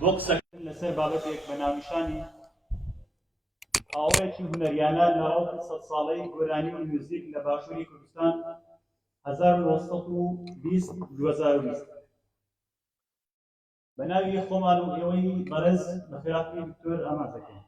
بۆ قسەکردن لەسەر بابەتێک بە ناونیشانی ئاوەیەکی هونەریانە لە ڕەوت 100 ساڵەی گۆرانی و میوزیک لە باشووری کوردستان 1920-2020 بە ناوی خۆمان و ئێوەی بەڕێز بەخێرهاتووی دکتۆر ئاماژەکەین.